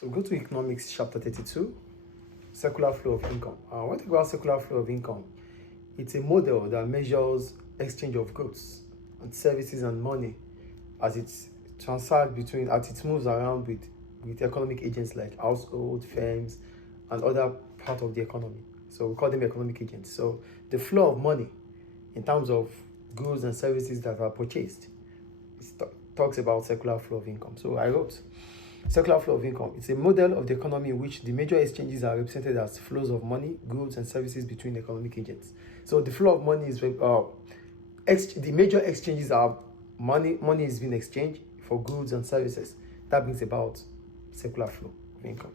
So go to Economics chapter 32, circular flow of income. When we talk about circular flow of income, it's a model that measures exchange of goods and services and money as it's transferred between, as it moves around with economic agents like household, firms, and other part of the economy. So we call them economic agents. So the flow of money in terms of goods and services that are purchased, talks about circular flow of income. So I wrote, circular flow of income. It's a model of the economy in which the major exchanges are represented as flows of money, goods, and services between economic agents. So the flow of money is the major exchanges are money. Money is being exchanged for goods and services. That brings about circular flow of income.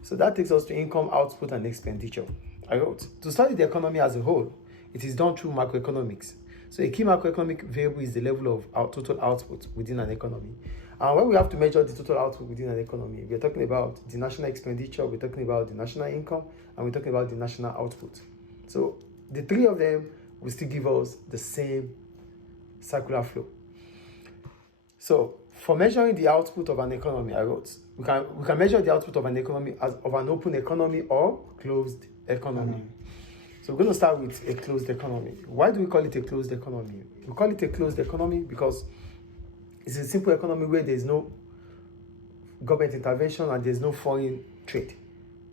So that takes us to income, output, and expenditure. I wrote, to study the economy as a whole, it is done through macroeconomics. So a key macroeconomic variable is the level of our total output within an economy. And when we have to measure the total output within an economy, we're talking about the national expenditure, we're talking about the national income, and we're talking about the national output. So the three of them will still give us the same circular flow. So for measuring the output of an economy, I wrote, we can measure the output of an economy as of an open economy or closed economy. So we're going to start with a closed economy. Why do we call it a closed economy? We call it a closed economy because it's a simple economy where there's no government intervention and there's no foreign trade.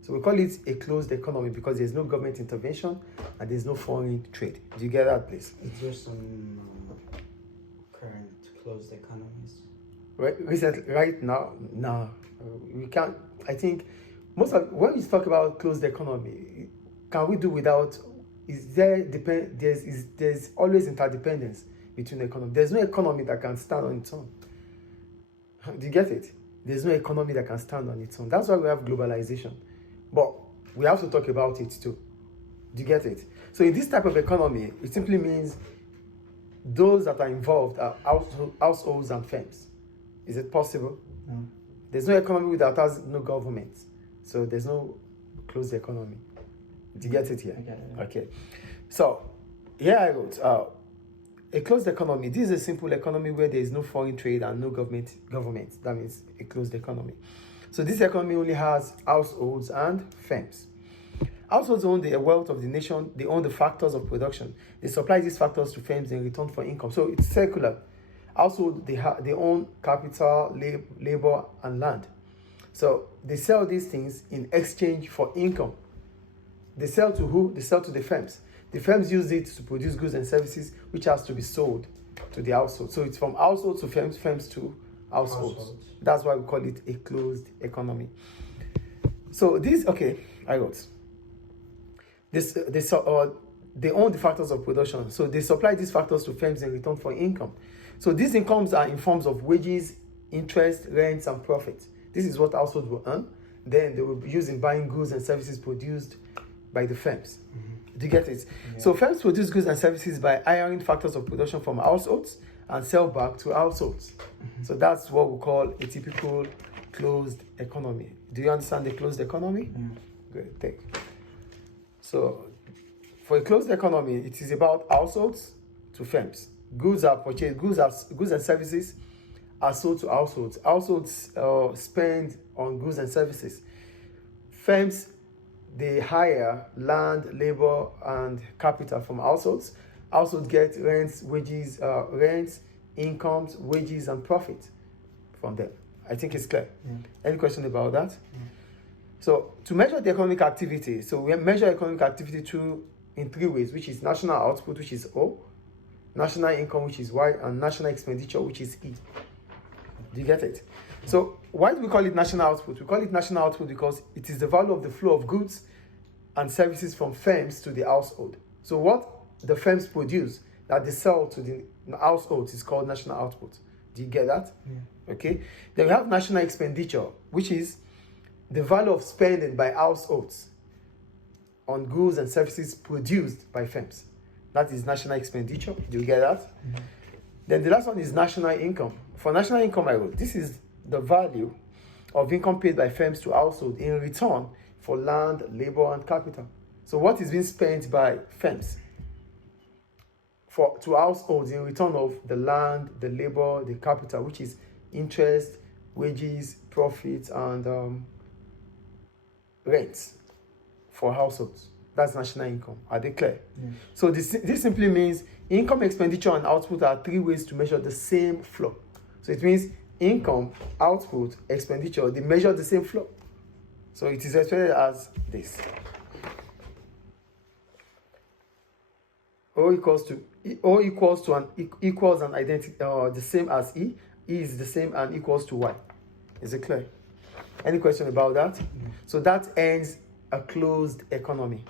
So we call it a closed economy because there's no government intervention and there's no foreign trade. Do you get that, please? Is there some current closed economies? Right now, we can't. I think when we talk about closed economy, can we do without? There's always interdependence between economies. There's no economy that can stand on its own. Do you get it? There's no economy that can stand on its own. That's why we have globalization. But we have to talk about it too. Do you get it? So in this type of economy, it simply means those that are involved are households and firms. Is it possible? No. There's no economy that has no government. So there's no closed economy. Do you get it here? Okay. So here I wrote, a closed economy. This is a simple economy where there is no foreign trade and no government. That means a closed economy. So this economy only has households and firms. Households own the wealth of the nation. They own the factors of production. They supply these factors to firms in return for income. So it's circular. Household, they own capital, labor, and land. So they sell these things in exchange for income. They sell to who? They sell to the firms. The firms use it to produce goods and services, which has to be sold to the household. So it's from household to firms, firms to households. That's why we call it a closed economy. So I wrote. They own the factors of production. So they supply these factors to firms in return for income. So these incomes are in forms of wages, interest, rents, and profit. This is what households will earn. Then they will be used in buying goods and services produced by the firms. Do you get it? Yeah. So firms produce goods and services by hiring factors of production from households and sell back to households. So that's what we call a typical closed economy. Do you understand the closed economy? Great, thank you. So for a closed economy, it is about households to firms. Goods are purchased, goods and services are sold to households. Households spend on goods and services. Firms, they hire land, labor, and capital from households. Households get rents, incomes, wages, and profit from them. I think it's clear. Any question about that? So to measure the economic activity, so we measure economic activity in three ways, which is national output, which is O, national income, which is Y, and national expenditure, which is E. Do you get it? So why do we call it national output? We call it national output because it is the value of the flow of goods and services from firms to the household. So what the firms produce that they sell to the households is called national output. Do you get that? Okay. Then we have national expenditure, which is the value of spending by households on goods and services produced by firms. That is national expenditure. Do you get that? Then the last one is national income. For national income, I wrote, this is the value of income paid by firms to households in return for land, labor, and capital. So what is being spent by firms to households in return of the land, the labor, the capital, which is interest, wages, profits, and rents for households. That's national income. Are they clear? Yeah. So this simply means income, expenditure, and output are three ways to measure the same flow. So it means income, output, expenditure, they measure the same flow. So it is expressed as this. O equals and identity the same as E. E is the same and equals to Y. Is it clear? Any question about that? Mm. So that ends a closed economy.